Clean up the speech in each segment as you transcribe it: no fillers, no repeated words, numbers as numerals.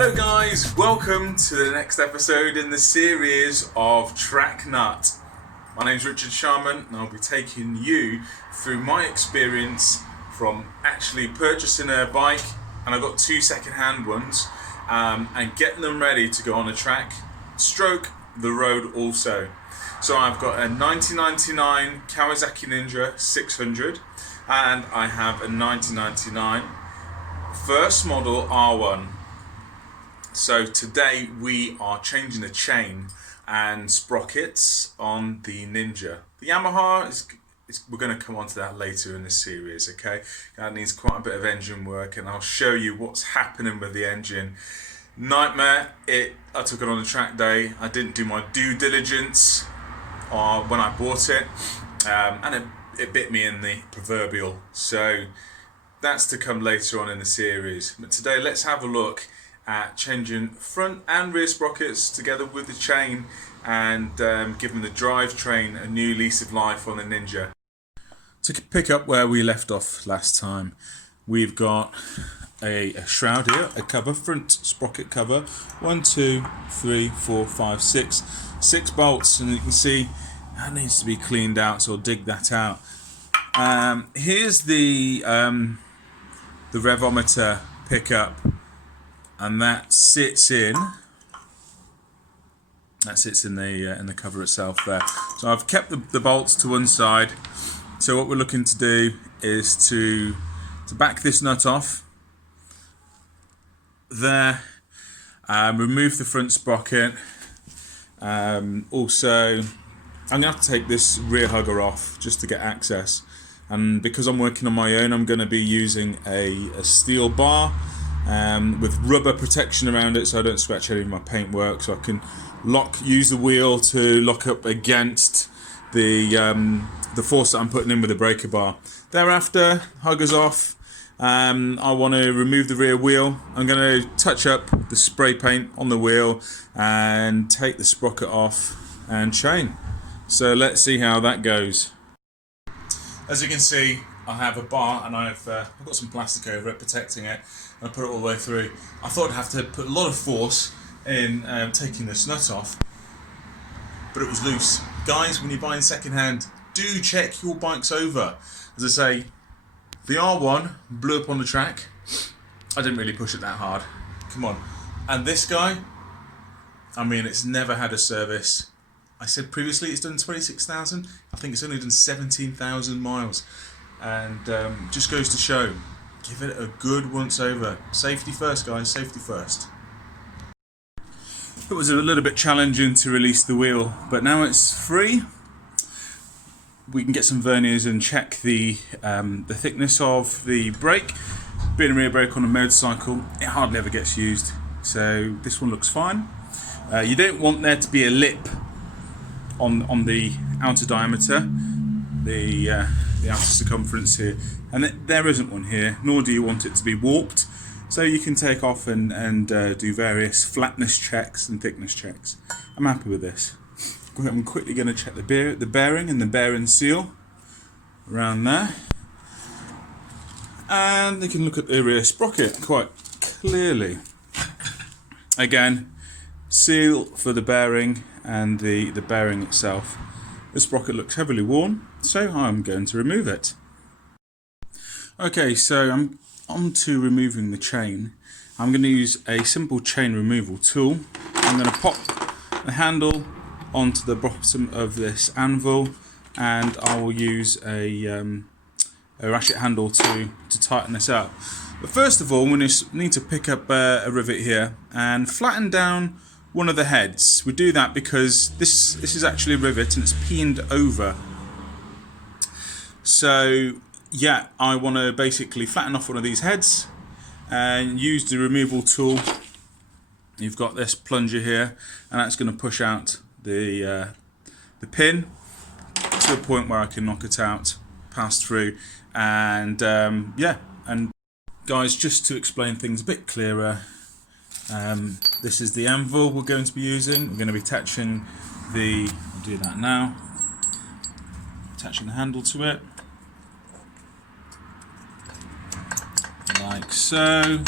Hello guys, welcome to the next episode in the series of Track Nut. My name's Richard Sharman and I'll be taking you through my experience from actually purchasing a bike, and I got two second-hand ones, and getting them ready to go on a track, stroke the road also. So I've got a 1999 Kawasaki Ninja 600 and I have a 1999 first model R1. So today we are changing the chain and sprockets on the Ninja. The Yamaha we're going to come on to that later in the series, okay? That needs quite a bit of engine work and I'll show you what's happening with the engine. Nightmare. I took it on a track day. I didn't do my due diligence when I bought it, and it bit me in the proverbial. So that's to come later on in the series. But today let's have a look at changing front and rear sprockets together with the chain and giving the drivetrain a new lease of life on the Ninja. To pick up where we left off last time, we've got a shroud here, a cover, front sprocket cover, 1, 2, 3, 4, 5, 6 bolts, and you can see that needs to be cleaned out, so I'll dig that out. Here's the revometer pickup, and that sits in the cover itself there. So I've kept the bolts to one side. So what we're looking to do is to back this nut off there, remove the front sprocket. Also, I'm going to have to take this rear hugger off just to get access, and because I'm working on my own, I'm going to be using a steel bar with rubber protection around it so I don't scratch any of my paintwork, so I can use the wheel to lock up against the force that I'm putting in with the breaker bar. Thereafter, hugger's off. I want to remove the rear wheel. I'm going to touch up the spray paint on the wheel and take the sprocket off and chain. So let's see how that goes. As you can see, I have a bar and I've got some plastic over it protecting it, and I put it all the way through. I thought I'd have to put a lot of force in taking this nut off, but it was loose. Guys, when you're buying second hand, do check your bikes over. As I say, the R1 blew up on the track. I didn't really push it that hard. Come on. And this guy, I mean, it's never had a service. I said previously it's done 26,000. I think it's only done 17,000 miles. And just goes to show, give it a good once over. Safety first, guys, safety first. It was a little bit challenging to release the wheel, but now it's free. We can get some verniers and check the thickness of the brake. Being a rear brake on a motorcycle, it hardly ever gets used, so this one looks fine. You don't want there to be a lip on the outer diameter, the outer circumference here, and there isn't one here, nor do you want it to be warped. So you can take off and do various flatness checks and thickness checks. I'm happy with this. I'm quickly going to check the bearing and the bearing seal around there. And you can look at the rear sprocket quite clearly. Again, seal for the bearing and the bearing itself. The sprocket looks heavily worn, so I'm going to remove it. Okay, so I'm on to removing the chain. I'm going to use a simple chain removal tool. I'm going to pop the handle onto the bottom of this anvil, and I will use a ratchet handle to tighten this up. But first of all, we need to pick up a rivet here and flatten down one of the heads. We do that because this is actually a rivet and it's peened over. So yeah, I want to basically flatten off one of these heads and use the removal tool. You've got this plunger here, and that's going to push out the pin to the point where I can knock it out, pass through, and yeah. And guys, just to explain things a bit clearer, this is the anvil we're going to be using. We're going to be attaching I'll do that now, attaching the handle to it like so.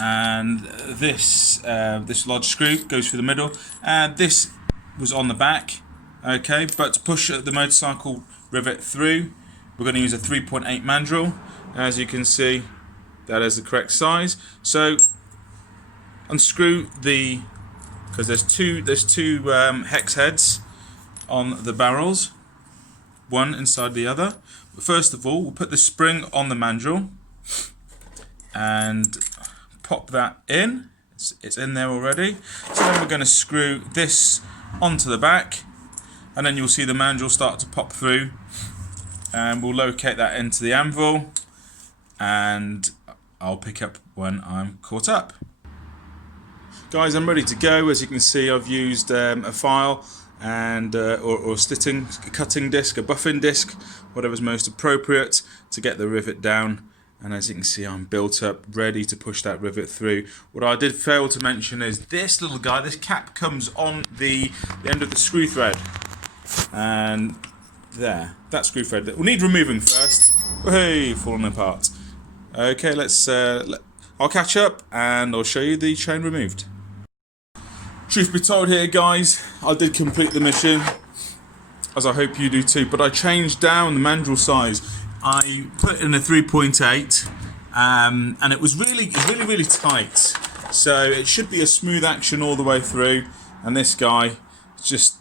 and this large screw goes through the middle, and this was on the back. Okay, but to push the motorcycle rivet through, we're going to use a 3.8 mandrel. As you can see, that is the correct size. So unscrew because there's two hex heads on the barrels, one inside the other. But first of all, we'll put the spring on the mandrel and pop that in. It's in there already. So then we're going to screw this onto the back, and then you'll see the mandrel start to pop through, and we'll locate that into the anvil, and I'll pick up when I'm caught up. Guys, I'm ready to go. As you can see, I've used a file and or a cutting disc, a buffing disc, whatever's most appropriate to get the rivet down. And as you can see, I'm built up, ready to push that rivet through. What I did fail to mention is this little guy, this cap comes on the end of the screw thread. And there, that screw thread. We'll need removing first. Hey, falling apart. Okay, I'll catch up and I'll show you the chain removed. Truth be told here, guys, I did complete the mission, as I hope you do too, but I changed down the mandrel size. I put in a 3.8 and it was really tight, so it should be a smooth action all the way through, and this guy is just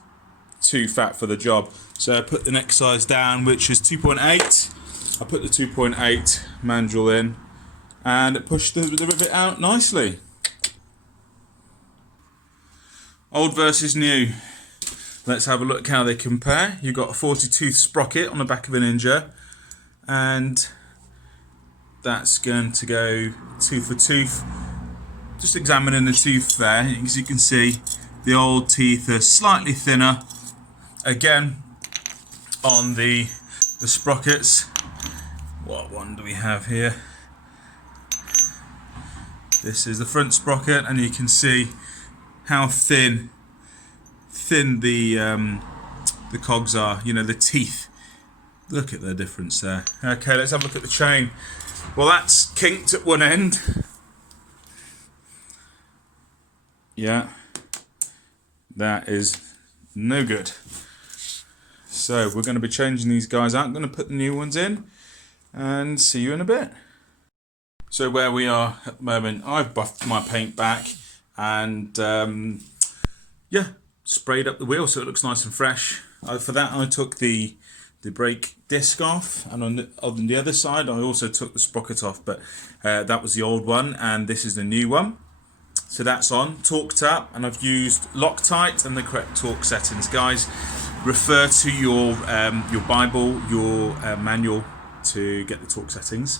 too fat for the job. So I put the next size down, which is 2.8. I put the 2.8 mandrel in and it pushed the rivet out nicely. Old versus new. Let's have a look how they compare. You've got a 40-tooth sprocket on the back of a Ninja, and that's going to go tooth for tooth. Just examining the tooth there, as you can see, the old teeth are slightly thinner. Again, on the sprockets. What one do we have here? This is the front sprocket, and you can see how thin the cogs are. You know, the teeth. Look at the difference there. Okay, let's have a look at the chain. Well, that's kinked at one end. Yeah, that is no good. So we're going to be changing these guys out. I'm going to put the new ones in and see you in a bit. So where we are at the moment, I've buffed my paint back and yeah, sprayed up the wheel so it looks nice and fresh. For that, I took the brake disc off, and on the other side I also took the sprocket off, but that was the old one and this is the new one. So that's on, torqued up, and I've used Loctite and the correct torque settings. Guys, refer to your Bible, your manual, to get the torque settings.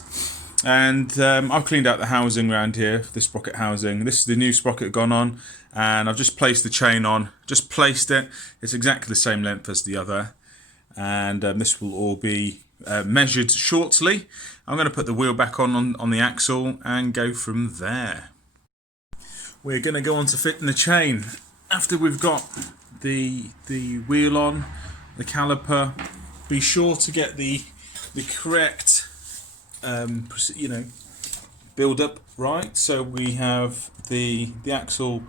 And I've cleaned out the housing around here, the sprocket housing. This is the new sprocket gone on, and I've just placed the chain on, just placed it. It's exactly the same length as the other, and this will all be measured shortly. I'm going to put the wheel back on the axle and go from there. We're going to go on to fitting the chain. After we've got the wheel on, the caliper, be sure to get the correct build up right. So we have the axle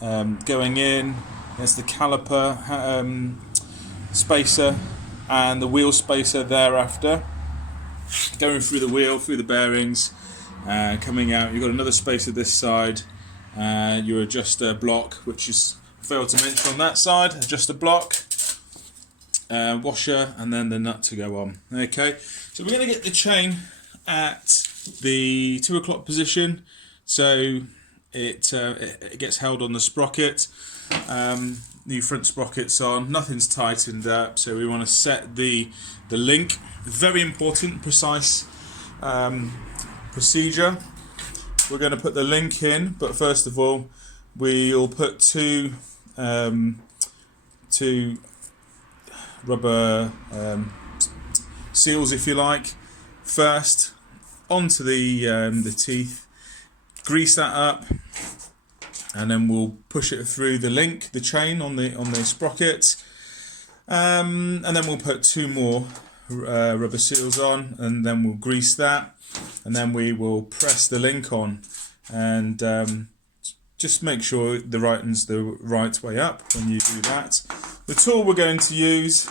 going in. There's the caliper spacer and the wheel spacer thereafter. Going through the wheel, through the bearings, coming out. You've got another spacer this side. Your adjuster block, which is failed to mention on that side. Adjuster block, washer, and then the nut to go on. Okay, so we're going to get the chain at the 2 o'clock position, so it gets held on the sprocket. New front sprockets on, nothing's tightened up, so we want to set the link. Very important, precise procedure. We're going to put the link in, but first of all we'll put two rubber seals, if you like, first onto the teeth, grease that up, and then we'll push it through the link, the chain on the sprocket, and then we'll put two more rubber seals on, and then we'll grease that, and then we will press the link on. and just make sure the right one's the right way up when you do that. The tool we're going to use,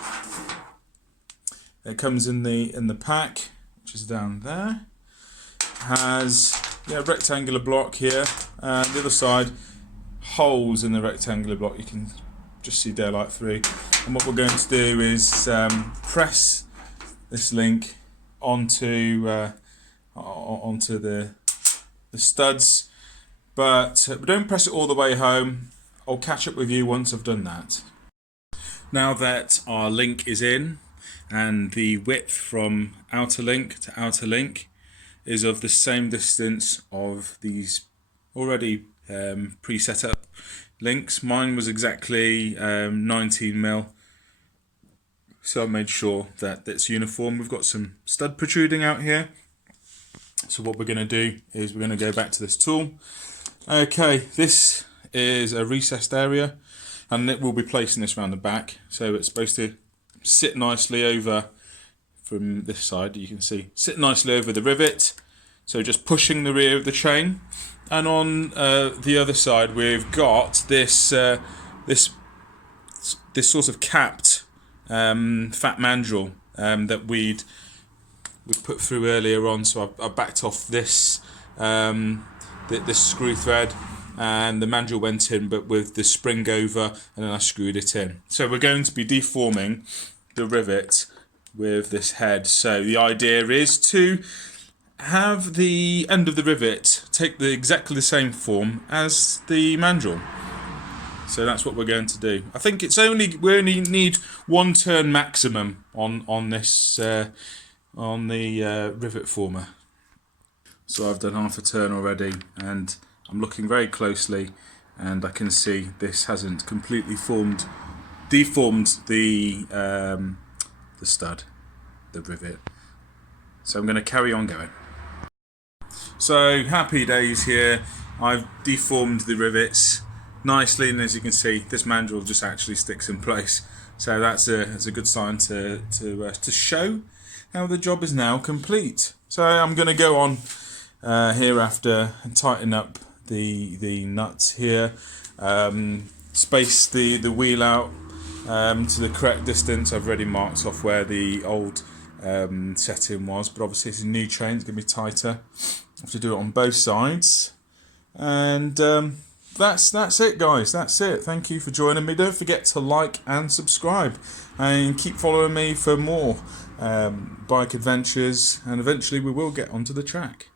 it comes in the pack, which is down there. Has a rectangular block here, and the other side holes in the rectangular block. You can just see daylight through. And what we're going to do is press this link onto the studs, but don't press it all the way home. I'll catch up with you once I've done that. Now that our link is in, and the width from outer link to outer link is of the same distance of these already pre-set up links. Mine was exactly 19mm, so I made sure that it's uniform. We've got some stud protruding out here, so what we're going to do is we're going to go back to this tool. Okay, this is a recessed area, and it will be placing this around the back, so it's supposed to sit nicely over from this side. You can see sit nicely over the rivet, so just pushing the rear of the chain. And on the other side we've got this this sort of capped fat mandrel that we put through earlier on. So I backed off this this screw thread, and the mandrel went in, but with the spring over, and then I screwed it in. So we're going to be deforming the rivet with this head. So the idea is to have the end of the rivet take exactly the same form as the mandrel. So that's what we're going to do. I think we only need one turn maximum on this on the rivet former. So I've done half a turn already, and I'm looking very closely, and I can see this hasn't completely deformed the stud, the rivet. So I'm going to carry on going. So happy days here. I've deformed the rivets nicely, and as you can see, this mandrel just actually sticks in place. So that's a good sign to show how the job is now complete. So I'm going to go on hereafter and tighten up the nuts here, space the wheel out to the correct distance. I've already marked off where the old setting was, but obviously it's a new chain, it's going to be tighter. I have to do it on both sides, and that's it, guys. That's it. Thank you for joining me. Don't forget to like and subscribe, and keep following me for more bike adventures, and eventually we will get onto the track.